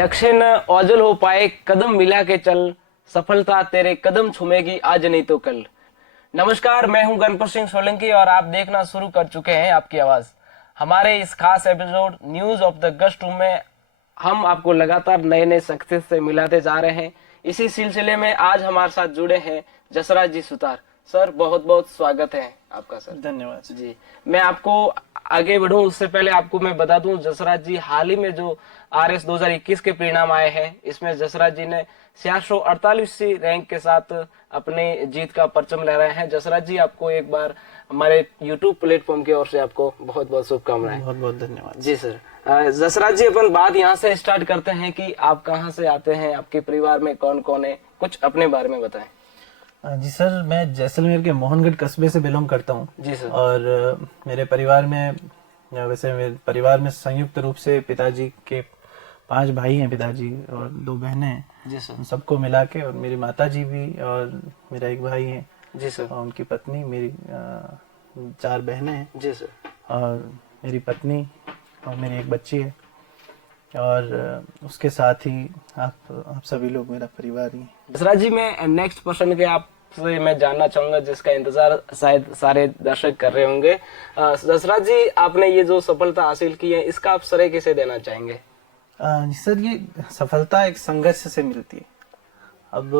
लक्ष्य न ओझल हो पाए, कदम मिला के चल, सफलता तेरे कदम छूमेगी आज नहीं तो कल। नमस्कार, मैं हूं गणपत सिंह सोलंकी और आप देखना शुरू कर चुके हैं आपकी आवाज। हमारे इस खास episode news of the guest room में हम आपको लगातार नए नए सक्सेस से मिलाते जा रहे हैं। इसी सिलसिले में आज हमारे साथ जुड़े हैं जसराज जी सुतार। सर, बहुत बहुत स्वागत है आपका। सर धन्यवाद जी। मैं आपको आगे बढ़ूं उससे पहले आपको मैं बता दूं, जसराज जी हाल ही में जो RS 2021 के परिणाम आए हैं, इसमें जसराज जी ने 648वीं रैंक के साथ अपने जीत का परचम लहराए हैं। जसराज जी, आपको एक बार हमारे YouTube प्लेटफॉर्म की ओर से आपको बहुत बहुत शुभकामनाएं। बहुत बहुत धन्यवाद जी सर। जसराज जी, अपन बात यहाँ से स्टार्ट करते हैं कि आप कहाँ से आते हैं, आपके परिवार में कौन कौन है, कुछ अपने बारे में बताएं। जी सर, मैं जैसलमेर के मोहनगढ़ कस्बे से बिलोंग करता हूँ। जी सर। और मेरे परिवार में मेरे परिवार में संयुक्त रूप से पिताजी के 5 भाई हैं, पिताजी, और 2 बहनें हैं। जी सर। सबको मिला के, और मेरी माता जी भी, और मेरा एक भाई है। जी सर। और उनकी पत्नी, मेरी 4 बहनें हैं। जी सर। और मेरी पत्नी और मेरी एक बच्ची है। और उसके साथ ही आप सभी लोग मेरा परिवार ही हैं। जसराज जी, मैं नेक्स्ट पर्सन के आपसे मैं जानना चाहूंगा जिसका इंतजार शायद सारे दर्शक कर रहे होंगे। जसराज जी, आपने ये जो सफलता हासिल की है, इसका आप श्रेय किसे देना चाहेंगे? सर, ये सफलता एक संघर्ष से मिलती है। अब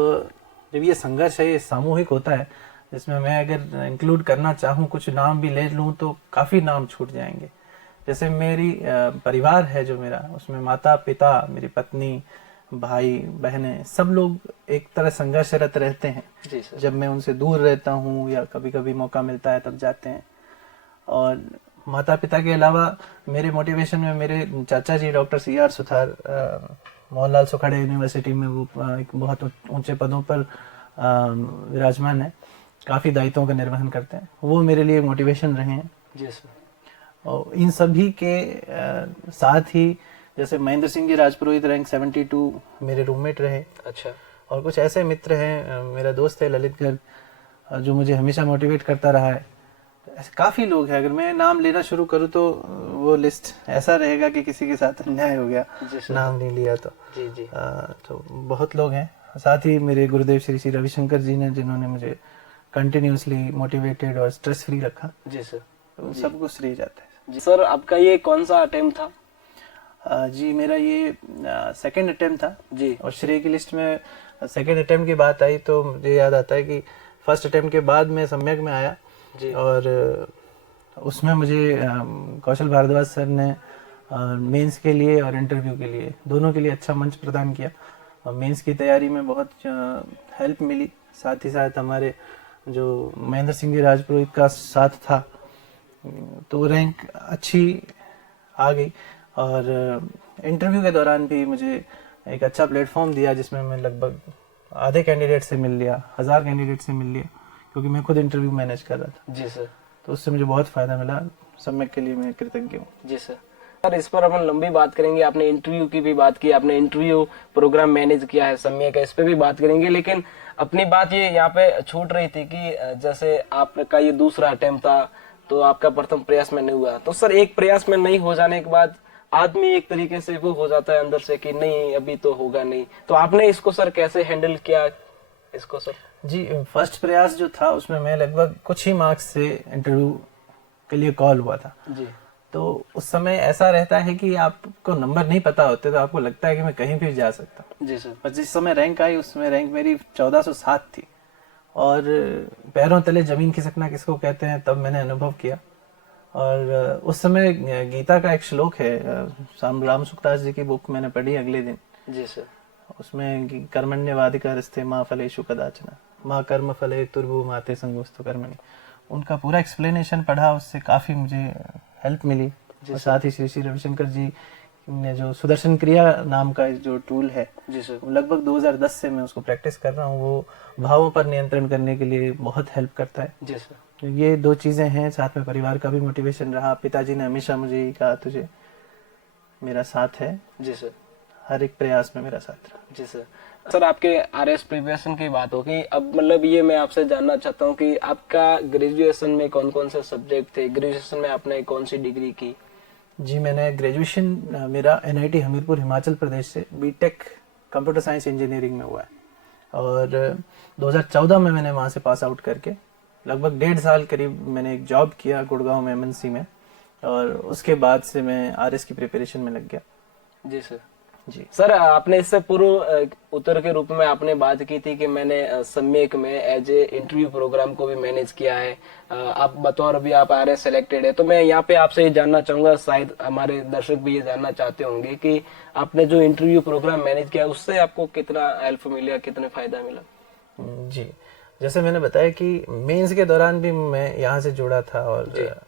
जब ये संघर्ष है, ये सामूहिक होता है, जिसमें मैं अगर इंक्लूड करना चाहूँ, कुछ नाम भी ले लूँ तो काफ़ी नाम छूट जाएंगे। जैसे मेरी परिवार है जो मेरा, उसमें माता पिता, मेरी पत्नी, भाई बहनें, सब लोग एक तरह संघर्षरत रहते हैं। जी सर। जब मैं उनसे दूर रहता हूँ या कभी कभी मौका मिलता है तब जाते हैं। और माता पिता के अलावा मेरे मोटिवेशन में मेरे चाचा जी doctor CR Suthar, Mohanlal Sukhadia university में वो एक बहुत ऊंचे पदों पर विराजमान है, काफ़ी दायित्वों का निर्वहन करते हैं। वो मेरे लिए मोटिवेशन रहे हैं। जी सर। और इन सभी के साथ ही जैसे महेंद्र सिंह जी राजपुरोहित रैंक 72 मेरे रूममेट रहे। अच्छा। और कुछ ऐसे मित्र हैं, मेरा दोस्त है ललित गर्ग, जो मुझे हमेशा मोटिवेट करता रहा है। ऐसे काफ़ी लोग हैं, अगर मैं नाम लेना शुरू करूँ तो वो लिस्ट ऐसा रहेगा कि किसी के साथ अन्याय हो गया नाम नहीं लिया तो। जी जी। तो बहुत लोग हैं। साथ ही मेरे गुरुदेव श्री श्री रविशंकर जी ने, जिन्होंने मुझे कंटिन्यूसली मोटिवेटेड और स्ट्रेस फ्री रखा। जी सर। तो सबको श्रेय जाता है। जी सर, आपका ये कौन सा अटेम्प्ट था? जी, मेरा ये सेकंड अटेम्प्ट था जी। और श्रेय की लिस्ट में सेकंड अटेम्प्ट की बात आई तो मुझे याद आता है कि फर्स्ट अटेम्प्ट के बाद मैं सम्यक में आया जी। और उसमें मुझे कौशल भारद्वाज सर ने मेंस के लिए और इंटरव्यू के लिए, दोनों के लिए अच्छा मंच प्रदान किया। और मेंस की तैयारी में बहुत हेल्प मिली। साथ ही साथ हमारे जो महेंद्र सिंह जी राजपुरोहित का साथ था, तो रैंक अच्छी आ गई। और इंटरव्यू के दौरान भी मुझे एक अच्छा प्लेटफॉर्म दिया, जिसमें मैं लगभग आधे कैंडिडेट से मिल लिया, 1000 कैंडिडेट से मिल लिया, क्योंकि मैं खुद इंटरव्यू मैनेज कर रहा था। जी सर। तो उससे मुझे बहुत फायदा मिला। सम्यक के लिए मैं कृतज्ञ हूँ। जी सर। सर, इस पर अपन लंबी बात करेंगे। आपने इंटरव्यू की भी बात की, आपने इंटरव्यू प्रोग्राम मैनेज किया है सम्यक का, इस पे भी बात करेंगे। लेकिन अपनी बात ये यहाँ पे छूट रही थी कि जैसे आपका ये दूसरा अटेम्प्ट था, तो आपका प्रथम प्रयास में नहीं हुआ। तो सर, एक प्रयास में नहीं हो जाने के बाद आदमी एक तरीके से वो हो जाता है अंदर से कि नहीं, अभी तो होगा नहीं। तो आपने इसको सर कैसे हैंडल किया इसको सर? जी, फर्स्ट प्रयास जो था उसमें मैं लगभग कुछ ही मार्क्स से इंटरव्यू के लिए कॉल हुआ था। जी। तो उस समय ऐसा रहता है कि आपको नंबर नहीं पता होते, तो आपको लगता है कि मैं कहीं भी जा सकता हूँ। जी सर। पर जिस समय रैंक आई, उसमें रैंक मेरी 1407 थी और पैरों तले जमीन खिसकना किसको कहते हैं, तब मैंने अनुभव किया। और उस समय गीता का एक श्लोक है, राम सुखदास जी की बुक मैंने पढ़ी अगले दिन। जी सर। उसमें कर्मण्यवाधिकारस्ते माँ फलेषु कदाचन माँ कर्म फले तुर्भु माते संगोस्तु कर्मणि, उनका पूरा एक्सप्लेनेशन पढ़ा, उससे काफ़ी मुझे हेल्प मिली। और साथ ही श्री श्री रविशंकर जी ने जो सुदर्शन क्रिया नाम का जो टूल है, जी सर, लगभग 2010 से मैं उसको प्रैक्टिस कर रहा हूँ। वो भावों पर नियंत्रण करने के लिए बहुत हेल्प करता है। जी सर। तो ये 2 चीज़ें हैं। साथ में परिवार का भी मोटिवेशन रहा। पिताजी ने हमेशा मुझे यही कहा, तुझे मेरा साथ है। जी सर। हर एक प्रयास में मेरा साथ रहा। जी सर। सर, आपके RS प्रिपरेशन की बात होगी। अब मतलब ये मैं आपसे जानना चाहता हूँ कि आपका ग्रेजुएशन में कौन कौन से सब्जेक्ट थे, ग्रेजुएशन में आपने कौन सी डिग्री की? जी, मैंने ग्रेजुएशन मेरा NIT हमीरपुर हिमाचल प्रदेश से बीटेक कंप्यूटर साइंस इंजीनियरिंग में हुआ है, और 2014 में मैंने वहाँ से पास आउट करके लगभग 1.5 साल करीब मैंने एक जॉब किया गुड़गांव में MNC में, और उसके बाद से मैं RS की प्रिपरेशन में लग गया। जी सर। जी सर, आपने इससे पूर्व उत्तर के रूप में आपने बात की थी कि मैंने सम्यक में एज ए इंटरव्यू प्रोग्राम को भी मैनेज किया है। आप बतौर अभी आप RS सेलेक्टेड है, तो मैं यहाँ पे आपसे ये जानना चाहूंगा, शायद हमारे दर्शक भी ये जानना चाहते होंगे कि आपने जो इंटरव्यू प्रोग्राम मैनेज किया उससे आपको कितना हेल्प मिला, कितने फायदा मिला? जी, जैसे मैंने बताया कि मेंस के दौरान भी मैं यहाँ से जुड़ा था और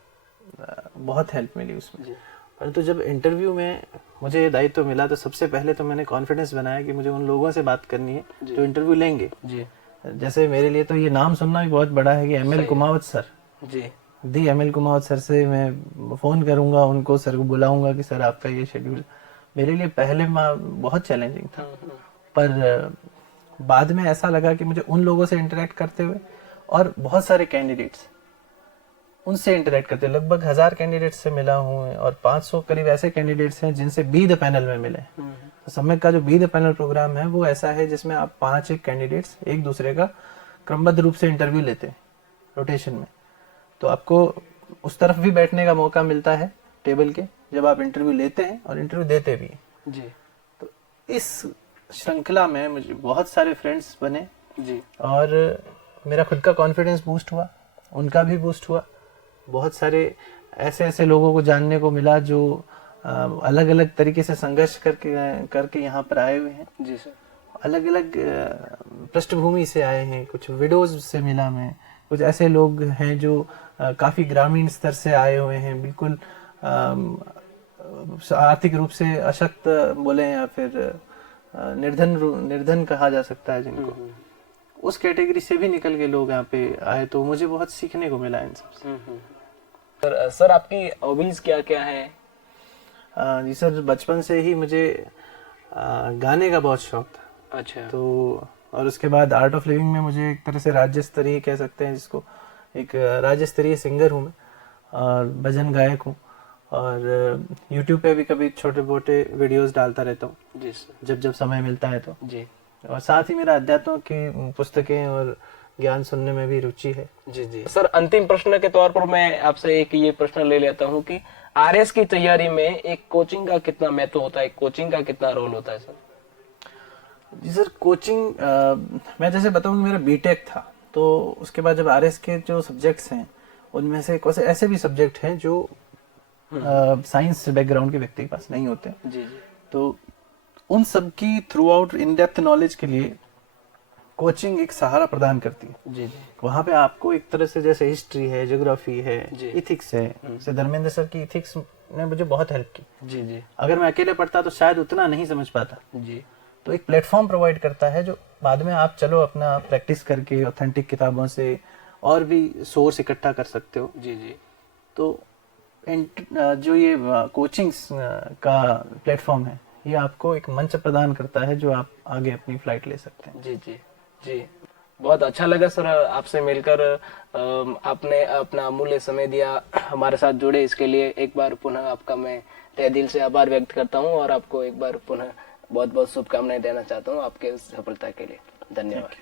बहुत हेल्प मिली उसमें। परंतु जब इंटरव्यू में मुझे दायित्व मिला तो सबसे पहले तो मैंने कॉन्फिडेंस बनाया कि मुझे उन लोगों से बात करनी है जो इंटरव्यू लेंगे। जी। जैसे मेरे लिए तो ये नाम सुनना भी बहुत बड़ा है कि ML कुमावत सर। जी। दी ML कुमावत सर से मैं फोन करूंगा, उनको सर को बुलाऊंगा कि सर आपका ये शेड्यूल, मेरे लिए पहले बहुत चैलेंजिंग था। पर बाद में ऐसा लगा कि मुझे उन लोगों से इंटरेक्ट करते हुए और बहुत सारे कैंडिडेट्स उनसे इंटरेक्ट करते, लगभग 1000 कैंडिडेट्स से मिला हूँ और 500 करीब ऐसे कैंडिडेट्स हैं जिनसे बी द पैनल में मिले। तो सम्यक का जो बी द पैनल प्रोग्राम है वो ऐसा है जिसमें आप 5 कैंडिडेट्स एक दूसरे का क्रमबद्ध रूप से इंटरव्यू लेते हैं रोटेशन में। तो आपको उस तरफ भी बैठने का मौका मिलता है टेबल के जब आप इंटरव्यू लेते हैं और इंटरव्यू देते भी हैं। जी। तो इस श्रृंखला में मुझे बहुत सारे फ्रेंड्स बने जी। और मेरा खुद का कॉन्फिडेंस बूस्ट हुआ, उनका भी बूस्ट हुआ। बहुत सारे ऐसे लोगों को जानने को मिला जो अलग अलग तरीके से संघर्ष करके यहाँ पर आए हुए हैं। जी सर। अलग अलग पृष्ठभूमि से आए हैं, कुछ विडोज से मिला मैं, कुछ ऐसे लोग हैं जो काफी ग्रामीण स्तर से आए हुए हैं, बिल्कुल आर्थिक रूप से अशक्त बोले या फिर निर्धन कहा जा सकता है जिनको, उस कैटेगरी से भी निकल के लोग यहाँ पे आए। तो मुझे बहुत सीखने को मिला इन सब। सर आपकी हॉबीज क्या क्या है? जी सर, बचपन से ही मुझे गाने का बहुत शौक था। अच्छा। तो और उसके बाद आर्ट ऑफ लिविंग में मुझे एक तरह से राज्य स्तरीय कह सकते हैं जिसको, एक राज्य स्तरीय सिंगर हूँ मैं और भजन गायक हूँ, और यूट्यूब पे भी कभी छोटे मोटे वीडियोस डालता रहता हूँ जी सर, जब जब समय मिलता है तो। जी। और साथ ही मेरा अध्यात्म की पुस्तकें और ज्ञान सुनने में भी रुचि है। जी जी। सर, अंतिम प्रश्न के तौर पर मैं आपसे एक ये प्रश्न ले लेता हूँ कि RS की तैयारी में एक कोचिंग का कितना महत्व होता है, कोचिंग का कितना रोल होता है सर? जी सर, कोचिंग मैं जैसे बताऊँ कि मेरा बीटेक था, तो उसके बाद जब RS के जो सब्जेक्ट्स हैं उनमें से कुछ ऐसे भी सब्जेक्ट हैं जो साइंस बैकग्राउंड के व्यक्ति के पास नहीं होते। जी जी। तो उन सब की through out in depth knowledge के लिए कोचिंग एक सहारा प्रदान करती है। जी जी। वहाँ पे आपको एक तरह से जैसे हिस्ट्री है, ज्योग्राफी है, इथिक्स है, जैसे धर्मेंद्र सर की इथिक्स ने मुझे बहुत हेल्प की। जी जी। अगर मैं अकेले पढ़ता तो शायद उतना नहीं समझ पाता। जी। तो एक प्लेटफॉर्म प्रोवाइड करता है जो बाद में आप चलो अपना प्रैक्टिस करके ऑथेंटिक किताबों से और भी सोर्स इकट्ठा कर सकते हो। जी जी। तो जो ये कोचिंग्स का प्लेटफॉर्म है, ये आपको एक मंच प्रदान करता है जो आप आगे अपनी फ्लाइट ले सकते हैं। जी जी जी। बहुत अच्छा लगा सर आपसे मिलकर, आपने अपना अमूल्य समय दिया, हमारे साथ जुड़े, इसके लिए एक बार पुनः आपका मैं तहे दिल से आभार व्यक्त करता हूं और आपको एक बार पुनः बहुत बहुत शुभकामनाएं देना चाहता हूं आपके सफलता के लिए। धन्यवाद।